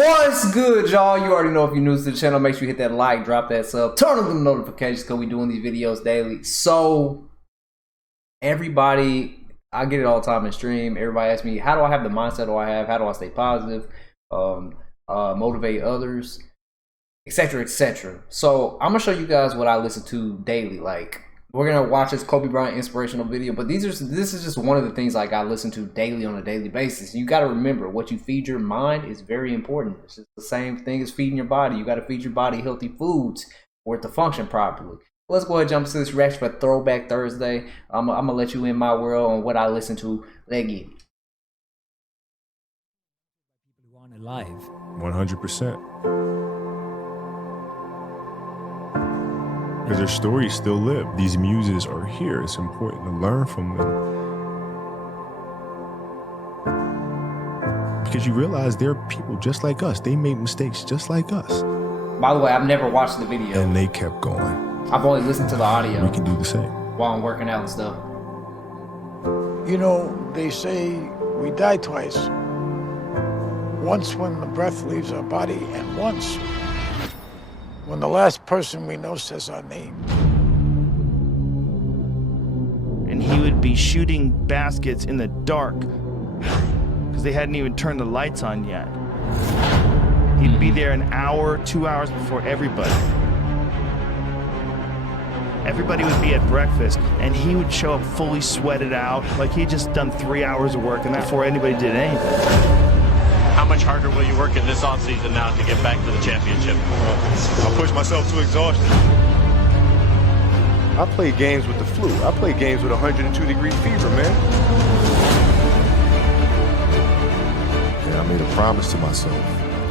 What's good, y'all? You already know if you're new to the channel, make sure you hit that like, drop that sub, turn on the notifications because we doing these videos daily. So, everybody, I get it all the time in stream. Everybody asks me, how do I have the mindset do I have? How do I stay positive? Motivate others, etc., etc. So, I'm going to show you guys what I listen to daily. Like, we're going to watch this Kobe Bryant inspirational video, but this is just one of the things like I listen to daily on a daily basis. You got to remember, what you feed your mind is very important. It's just the same thing as feeding your body. You got to feed your body healthy foods for it to function properly. Let's go ahead and jump into this reaction for Throwback Thursday. I'm going to let you in my world on what I listen to. Let's get it. People who aren't alive. 100%. Because their stories still live. These muses are here. It's important to learn from them. Because you realize they're people just like us. They make mistakes just like us. By the way, I've never watched the video. And they kept going. I've only listened to the audio. We can do the same. While I'm working out and stuff. You know, they say we die twice. Once when the breath leaves our body, and once when the last person we know says our name. And he would be shooting baskets in the dark because they hadn't even turned the lights on yet. He'd be there an hour, 2 hours before everybody. Everybody would be at breakfast, and he would show up fully sweated out, like he'd just done 3 hours of work, and that before anybody did anything. How much harder will you work in this offseason now to get back to the championship? I'll push myself to exhaustion. I play games with the flu. I play games with 102-degree fever, man. And I made a promise to myself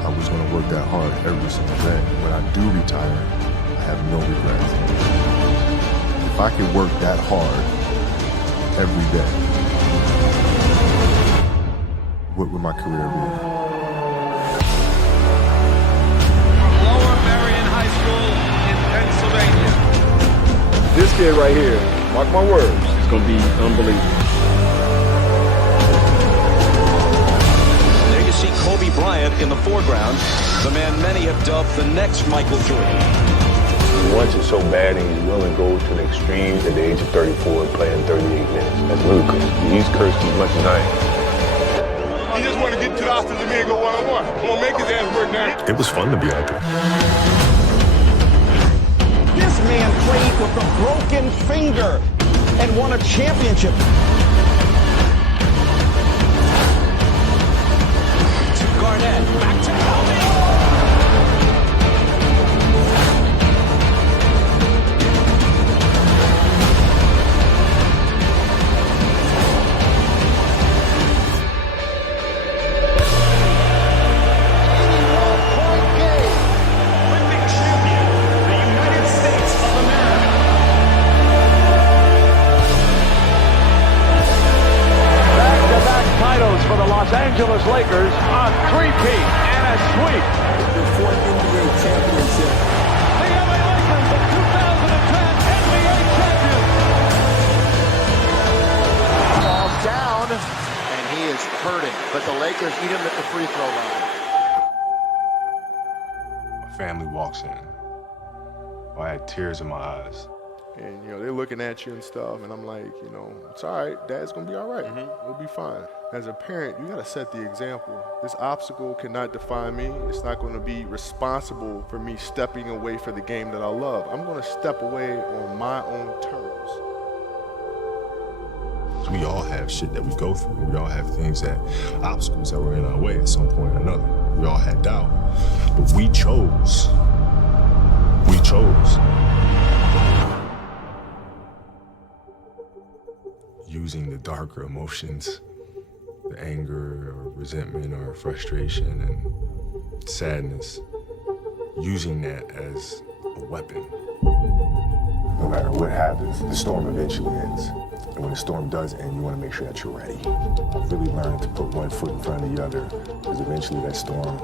I was going to work that hard every single day. When I do retire, I have no regrets. If I could work that hard every day, what would my career be? This kid right here, mark my words, it's going to be unbelievable. There you see Kobe Bryant in the foreground, the man many have dubbed the next Michael Jordan. He wants it so bad and he's willing to go to the extremes at the age of 34 playing 38 minutes. That's ludicrous. He's cursed as much as I am. He just want to get to the offensive and go one-on-one. I'm going to make his ass work now. It was fun to be out there. This man played with a broken finger and won a championship. To Garnett, back to Kobe. For the Los Angeles Lakers, a three-peat and a sweep. The fourth NBA championship. The LA Lakers, the 2010 NBA champions. Falls down, and he is hurting. But the Lakers eat him at the free throw line. My family walks in. I had tears in my eyes. And, you know, they're looking at you and stuff, and I'm like, you know, it's all right. Dad's going to be all right. We'll be fine. As a parent, you got to set the example. This obstacle cannot define me. It's not going to be responsible for me stepping away for the game that I love. I'm going to step away on my own terms. We all have shit that we go through. We all have things obstacles that were in our way at some point or another. We all had doubt. But we chose. Using the darker emotions, the anger or resentment or frustration and sadness, using that as a weapon. No matter what happens, the storm eventually ends. And when the storm does end, you want to make sure that you're ready. I've really learned to put one foot in front of the other, because eventually that storm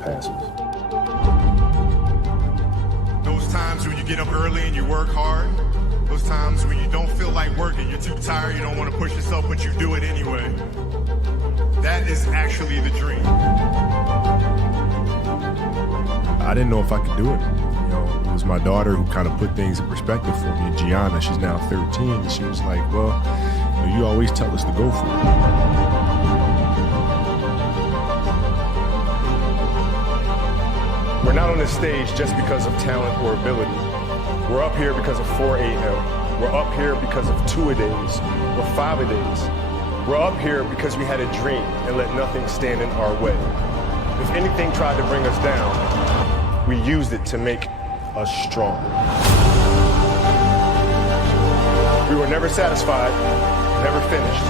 passes. Those times when you get up early and you work hard, those times when you don't feel like working, you're too tired, you don't want to push yourself, but you do it anyway. That is actually the dream. I didn't know if I could do it. You know, it was my daughter who kind of put things in perspective for me. Gianna, she's now 13. She was like, well, you always tell us to go for it. We're not on this stage just because of talent or ability. We're up here because of 4 a.m. We're up here because of 2-a-days or 5-a-days. We're up here because we had a dream and let nothing stand in our way. If anything tried to bring us down, we used it to make us stronger. We were never satisfied, never finished.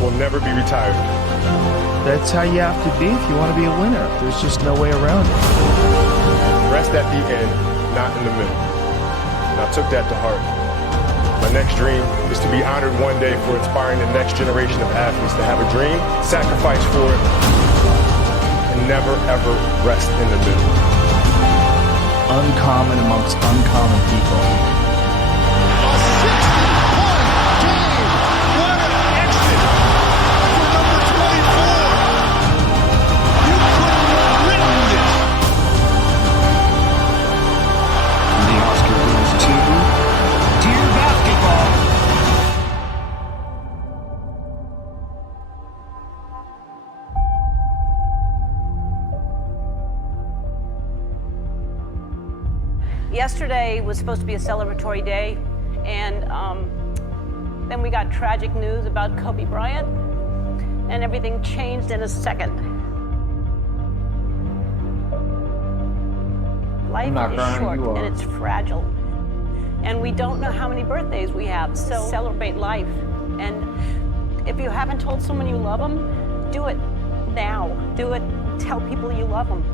We'll never be retired. That's how you have to be if you want to be a winner. There's just no way around it. Rest at the end, not in the middle. And I took that to heart. My next dream is to be honored one day for inspiring the next generation of athletes to have a dream, sacrifice for it, and never ever rest in the middle. Uncommon amongst uncommon people. A 60-point game. What an exit for number 24. You couldn't have written this. The Oscar goes to Dear Basketball. Yesterday was supposed to be a celebratory day, and then we got tragic news about Kobe Bryant, and everything changed in a second. Life is short and it's fragile, and we don't know how many birthdays we have, so celebrate life. And if you haven't told someone you love them, do it now. Do it. Tell people you love them.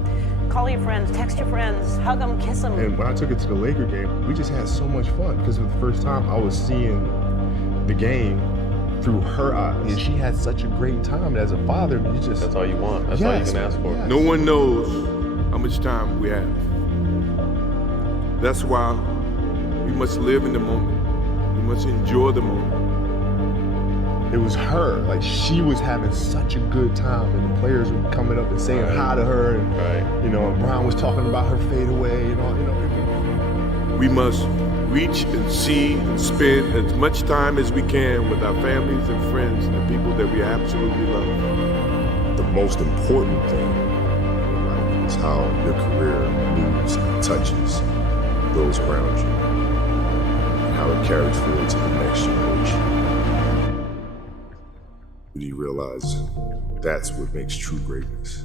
Call your friends, text your friends, hug them, kiss them. And when I took it to the Laker game, we just had so much fun because for the first time I was seeing the game through her eyes. And she had such a great time. And as a father, you just... That's all you want. That's all you can ask for. Yes. No one knows how much time we have. That's why we must live in the moment. We must enjoy the moment. It was her. Like, she was having such a good time, and the players were coming up and saying hi to her, and you know, and Brian was talking about her fadeaway and all. You know, we must reach and see and spend as much time as we can with our families and friends and the people that we absolutely love. The most important thing in life is how your career moves and touches those around you, and how it carries forward to the next generation. Do you realize that's what makes true greatness?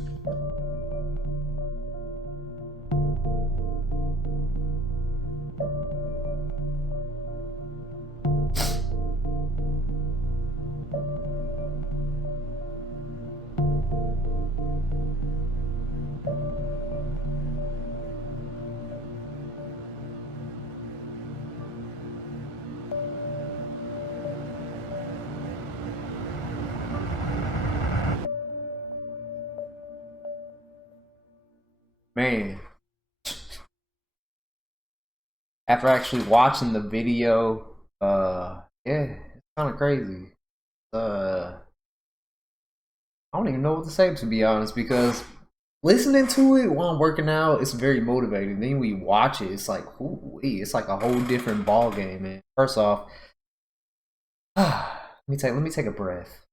Man, after actually watching the video, yeah, it's kind of crazy. I don't even know what to say, to be honest, because listening to it while I'm working out, it's very motivating. Then when you watch it, it's like, ooh, it's like a whole different ball game, man. First off, let me take a breath.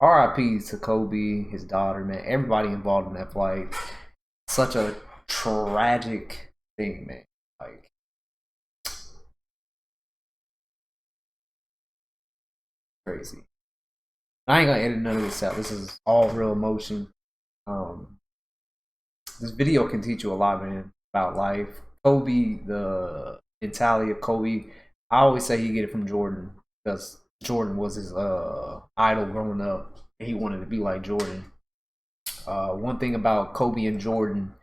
R.I.P. to Kobe, his daughter, man. Everybody involved in that flight. Such a tragic thing, man. Like, crazy. I ain't gonna edit none of this out. This is all real emotion. This video can teach you a lot, man, about life. Kobe, the mentality of Kobe. I always say he get it from Jordan, because Jordan was his idol growing up. He wanted to be like Jordan. One thing about Kobe and Jordan,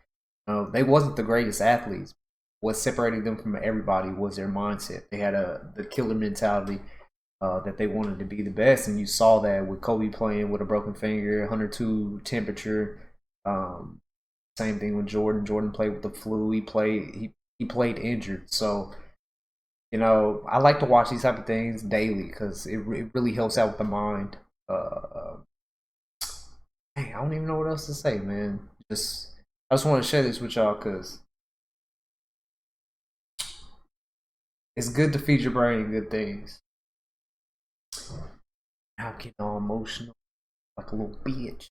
they wasn't the greatest athletes. What separated them from everybody was their mindset. They had the killer mentality, that they wanted to be the best, and you saw that with Kobe playing with a broken finger, 102 temperature. Same thing with Jordan. Jordan played with the flu. He played injured. So, you know, I like to watch these type of things daily because it really helps out with the mind. Man, I don't even know what else to say, man. I just want to share this with y'all because it's good to feed your brain in good things. I'm getting all emotional like a little bitch.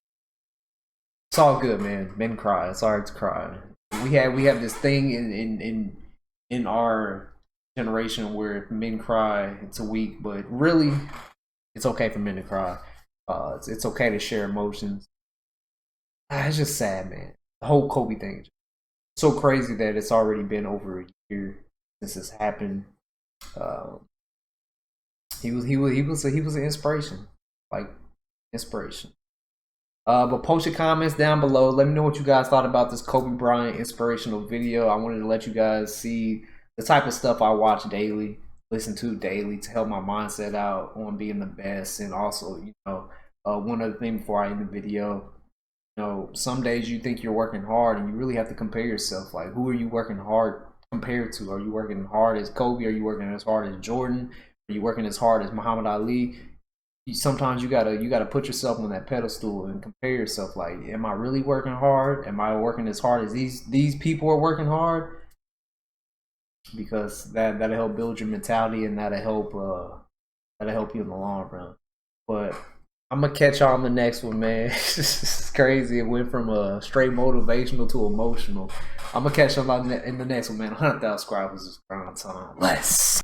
It's all good, man. Men cry. It's alright to cry. We have this thing in our generation where if men cry, it's a weak, but really, it's okay for men to cry. It's okay to share emotions. It's just sad, man. The whole Kobe thing, so crazy that it's already been over a year since this happened. He was an inspiration, like inspiration. But post your comments down below. Let me know what you guys thought about this Kobe Bryant inspirational video. I wanted to let you guys see the type of stuff I watch daily, listen to daily to help my mindset out on being the best. And also, you know, one other thing before I end the video, you know, some days you think you're working hard and you really have to compare yourself. Like, who are you working hard compared to? Are you working hard as Kobe? Are you working as hard as Jordan? Are you working as hard as Muhammad Ali? Sometimes you gotta put yourself on that pedestal and compare yourself. Like, am I really working hard? Am I working as hard as these people are working hard? Because that'll help build your mentality and that'll help you in the long run. But I'm gonna catch y'all on the next one, man. It's crazy. It went from straight motivational to emotional. I'm gonna catch y'all in the next one, man. 100,000 subscribers is grind time. Less.